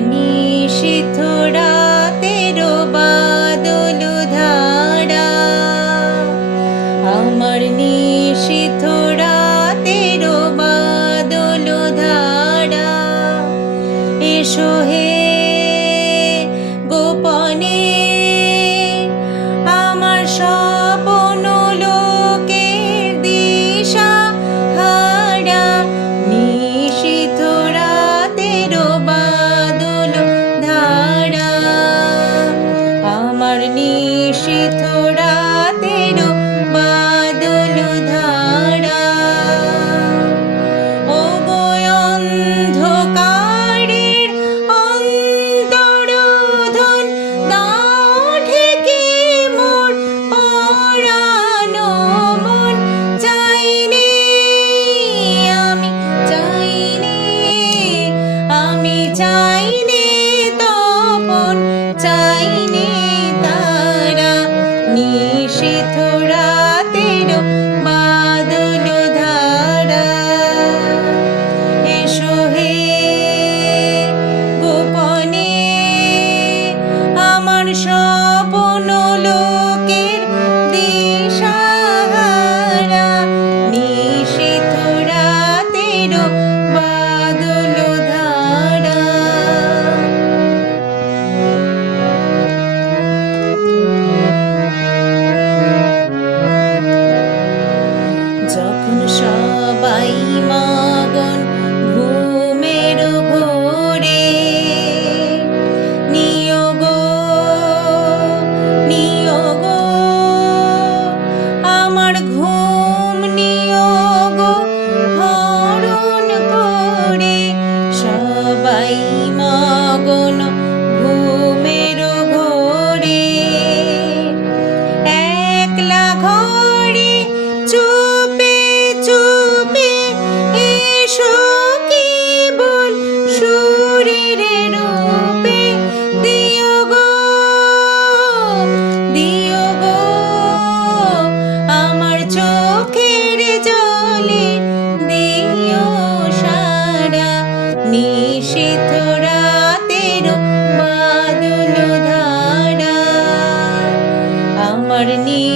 নিশিথ রাতেরও বাদল ধারা। আমার নিশিথ রাতেরও বাদল ধারা। এসো হে গোপনে আমার স্বপ্ন চাইনি তারা। নিষিদ্ধ রাতের বাদল ধারা। এসো হে গোপনে আমার স্বপ্ন যখন সবাই মগন ঘুমের ঘোরে নিয়োগ নিয়োগ আমার ঘুম নিয়োগ হরণ করে সবাই মগন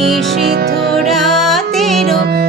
নিষিদ্ধ রাতেরও